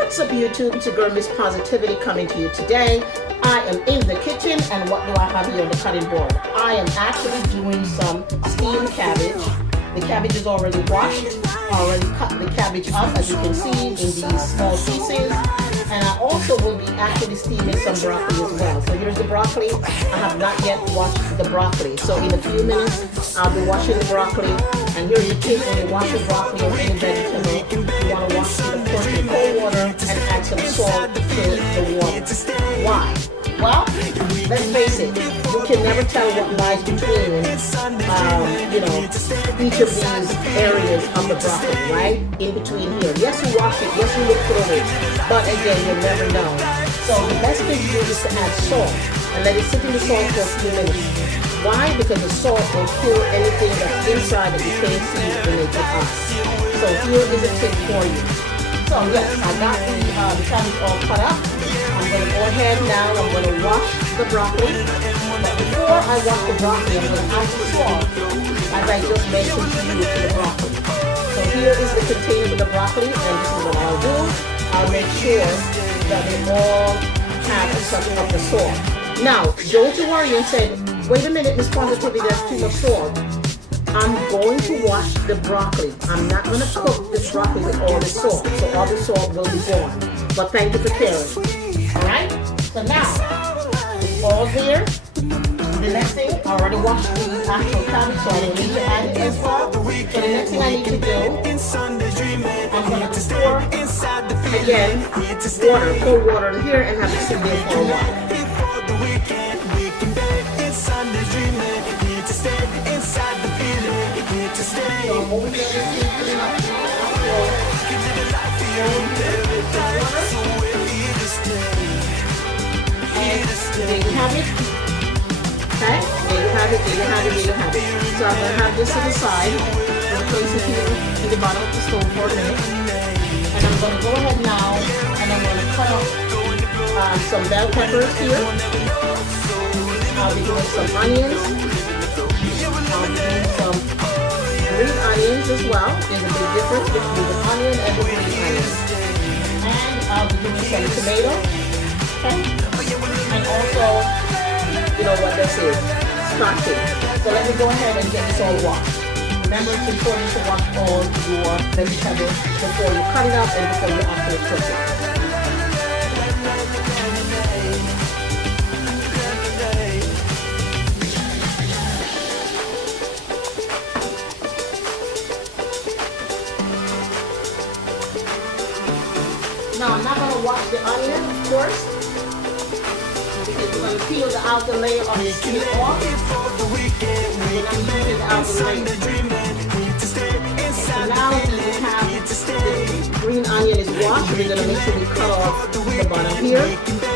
What's up YouTube? It's your girl Miss Positivity coming to you today. I am in the kitchen, and what do I have here on the cutting board? I am actually doing some steamed cabbage. The cabbage is already washed. I already cut the cabbage up, as you can see, in these small pieces. And I also will be actually steaming some broccoli as well. So here's the broccoli. I have not yet washed the broccoli. So in a few minutes, I'll be washing the broccoli. And here's the tip: when you wash the broccoli or any vegetable, you want to wash it, of course, in cold water and add some salt to the water. Why? Well, let's face it, you can never tell what lies between, each of these areas of the broccoli, right? In between here. Yes, you wash it. Yes, you look through it. But again, you'll never know. So the best thing to do is to add salt and let it sit in the salt for a few minutes. Why? Because the salt will kill anything that's inside that you can't see when they get out. So here is a tip for you. So yes, I got the cabbage all cut up. I'm going to go ahead now, I'm going to wash the broccoli. But before I wash the broccoli, I'm going to add the salt, as I just mentioned to you, to the broccoli. So here is the container for the broccoli, and this is what I'll do. I'll make sure that they all have a touch of the salt. Now, don't you worry and say, wait a minute, Miss Positivity, that's too much salt. I'm going to wash the broccoli. I'm not going to cook this broccoli with all the salt, so all the salt will be gone. But thank you for caring. Alright, so now, it's all there. The next thing, I already washed the actual cabbage, so I don't need to add it as well. So the next thing I need to do, I'm going to pour, again, water, cold water in here and have it sit there for a while. So I'm over here, there you have it. Okay? There you have it, there you have it, there you have it. So I'm going to have this to the side. I'm going to place it here in the bottom of the stove for a minute. And I'm going to go ahead now and I'm going to cut up some bell peppers here. I'll be doing some onions. I'll be doing some green onions as well. There's a big difference between the onion and the green onions. And I'll be doing some tomato. Okay? And also, you know what this is, starching. So let me go ahead and get this all washed. Remember, it's important to wash all your vegetables before you cut it up and before you actually cook it. Now, I'm not going to wash the onion, of course. We're going to peel the outer layer of the skin off. We're going to peel the outer layer. So now we have the green onion is washed. We're going to make sure we cut off the bottom here.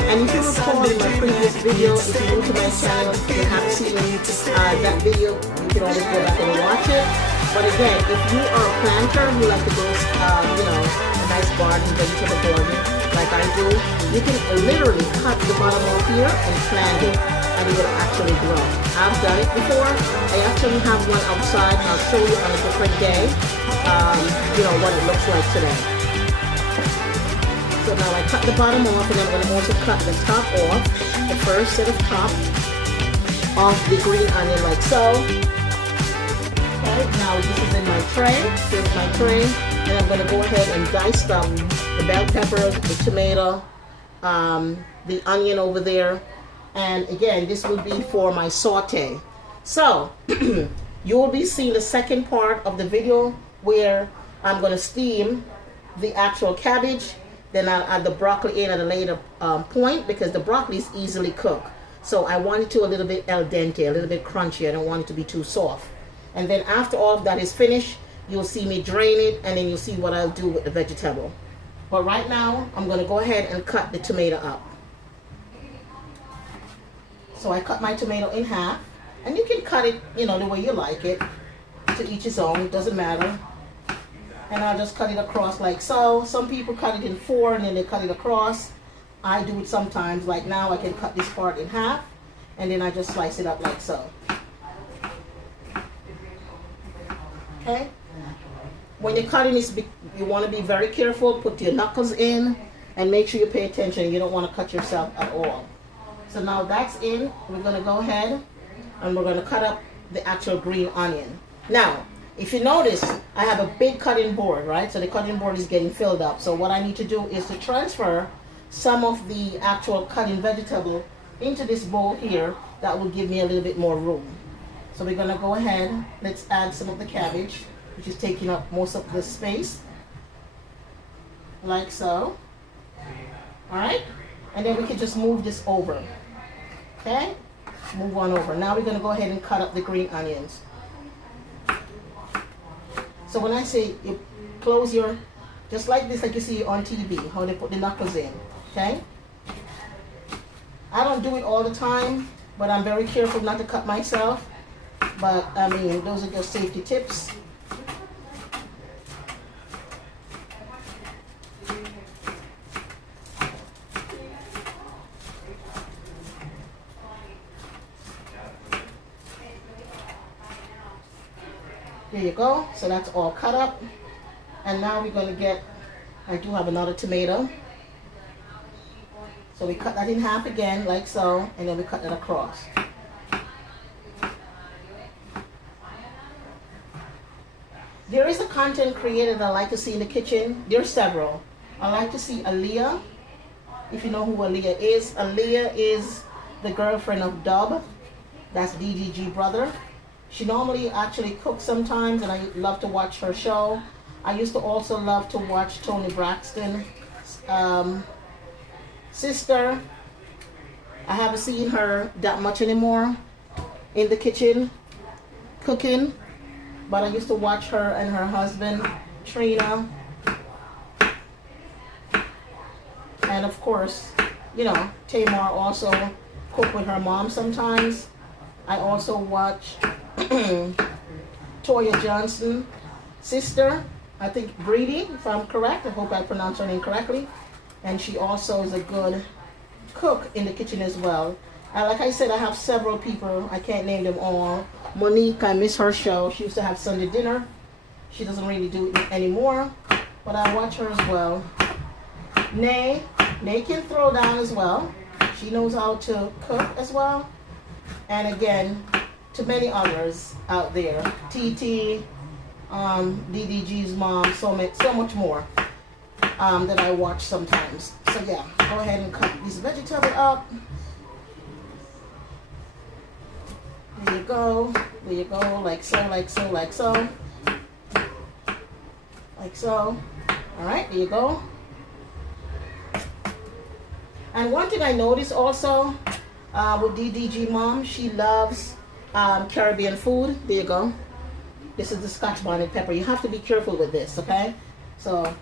And if you recall in my previous video, if you're new to my channel, you have seen that video, you can always go back and watch it. But again, if you are a planter who like to go, a nice garden, vegetable garden, like I do, you can literally cut the bottom off here and plant it, and it will actually grow. I've done it before. I actually have one outside. I'll show you on a different day, what it looks like today. So now I cut the bottom off, and I'm going to also cut the top off, the first set of top of the green onion like so. Okay, now this is in my tray. Here's my tray, and I'm going to go ahead and dice up the bell peppers, the tomato, the onion over there, and again, this will be for my saute. So you will be seeing the second part of the video where I'm going to steam the actual cabbage. Then I'll add the broccoli in at a later point, because the broccoli is easily cooked. So I want it to a little bit al dente, a little bit crunchy. I don't want it to be too soft. And then after all of that is finished, you'll see me drain it, and then you'll see what I'll do with the vegetable. But right now, I'm going to go ahead and cut the tomato up. So I cut my tomato in half. And you can cut it, the way you like it. To each his own, it doesn't matter. And I'll just cut it across like so. Some people cut it in 4 and then they cut it across. I do it sometimes. Like now, I can cut this part in half. And then I just slice it up like so. Okay? When you're cutting this, you want to be very careful. Put your knuckles in And make sure you pay attention. You don't want to cut yourself at all. So now that's in. We're going to go ahead and we're going to cut up the actual green onion. Now, if you notice, I have a big cutting board, right? So the cutting board is getting filled up. So what I need to do is to transfer some of the actual cutting vegetable into this bowl here. That will give me a little bit more room. So we're going to go ahead. Let's add some of the cabbage, which is taking up most of the space. Like so. Alright? And then we can just move this over. Okay? Move on over. Now we're going to go ahead and cut up the green onions. So when I say you close your, just like this, like you see on TV, how they put the knuckles in. Okay? I don't do it all the time, but I'm very careful not to cut myself. But I mean, those are just safety tips. There you go. So that's all cut up. And now we're going to get, I do have another tomato. So we cut that in half again, like so, and then we cut it across. There is a content creator that I like to see in the kitchen. There's several. I like to see Aaliyah, if you know who Aaliyah is. Aaliyah is the girlfriend of Dub. That's DDG brother. She normally actually cooks sometimes, and I love to watch her show. I used to also love to watch Toni Braxton's sister. I haven't seen her that much anymore in the kitchen cooking, but I used to watch her and her husband, Trina. And of course, you know, Tamar also cook with her mom sometimes. I also watch Toya Johnson, sister, I think Brady, if I'm correct. I hope I pronounced her name correctly. And she also is a good cook in the kitchen as well. Like I said, I have several people. I can't name them all. Monique, I miss her show. She used to have Sunday dinner. She doesn't really do it anymore, but I watch her as well. Nay can throw down as well. She knows how to cook as well. And again, to many others out there. TT, DDG's mom, so much more that I watch sometimes. So yeah, go ahead and cut this vegetable up. There you go. There you go. Like so, like so, like so. Like so. Alright, there you go. And one thing I noticed also with DDG mom, she loves Caribbean food. There you go. This is the Scotch bonnet pepper. You have to be careful with this, okay? So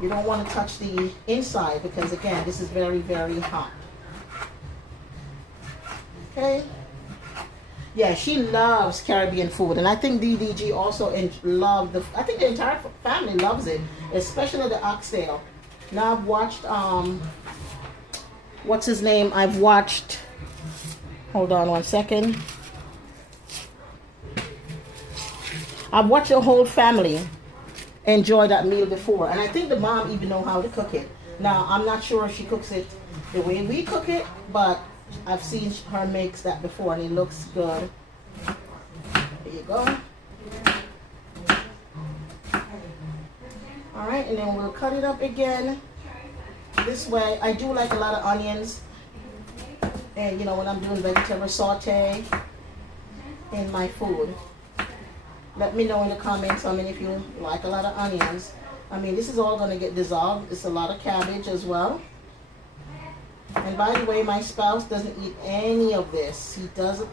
you don't want to touch the inside because again, this is very, very hot. Okay. Yeah, she loves Caribbean food, and I think DDG also loved the. I think the entire family loves it, especially the oxtail. Now I've watched what's his name? I've watched. Hold on one second. I've watched the whole family enjoy that meal before, and I think the mom even know how to cook it. Now I'm not sure if she cooks it the way we cook it, but I've seen her makes that before and it looks good. There you go. Alright, and then we'll cut it up again this way. I do like a lot of onions, and you know, when I'm doing vegetable saute in my food. Let me know in the comments, I mean, if you like a lot of onions. I mean, this is all going to get dissolved. It's a lot of cabbage as well. And by the way, my spouse doesn't eat any of this. He doesn't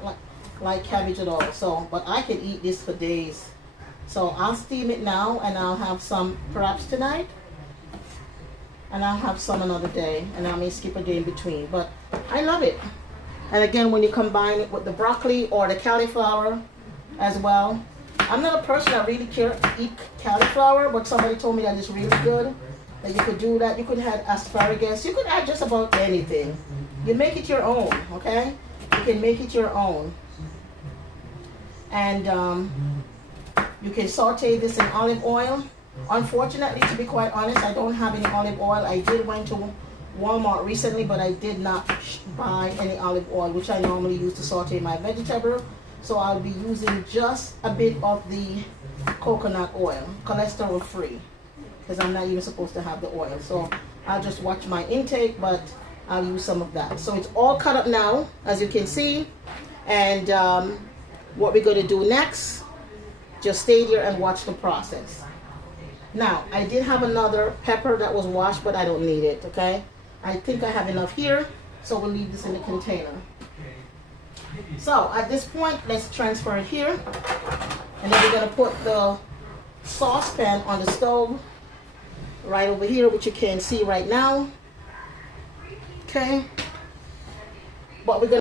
like cabbage at all. So, but I can eat this for days. So I'll steam it now, and I'll have some perhaps tonight. And I'll have some another day. And I may skip a day in between. But I love it. And again, when you combine it with the broccoli or the cauliflower as well. I'm not a person that really eat cauliflower, but somebody told me that it's really good. That you could do that. You could add asparagus. You could add just about anything. You make it your own, okay? You can make it your own. And you can saute this in olive oil. Unfortunately, to be quite honest, I don't have any olive oil. I did went to Walmart recently, but I did not buy any olive oil, which I normally use to saute my vegetable. So I'll be using just a bit of the coconut oil, cholesterol free, because I'm not even supposed to have the oil. So I'll just watch my intake, but I'll use some of that. So it's all cut up now, as you can see. And what we're going to do next, just stay there and watch the process. Now, I did have another pepper that was washed, but I don't need it, okay? I think I have enough here, so we'll leave this in the container. So at this point, let's transfer it here. And then we're going to put the saucepan on the stove right over here, which you can see right now. Okay? But we're going to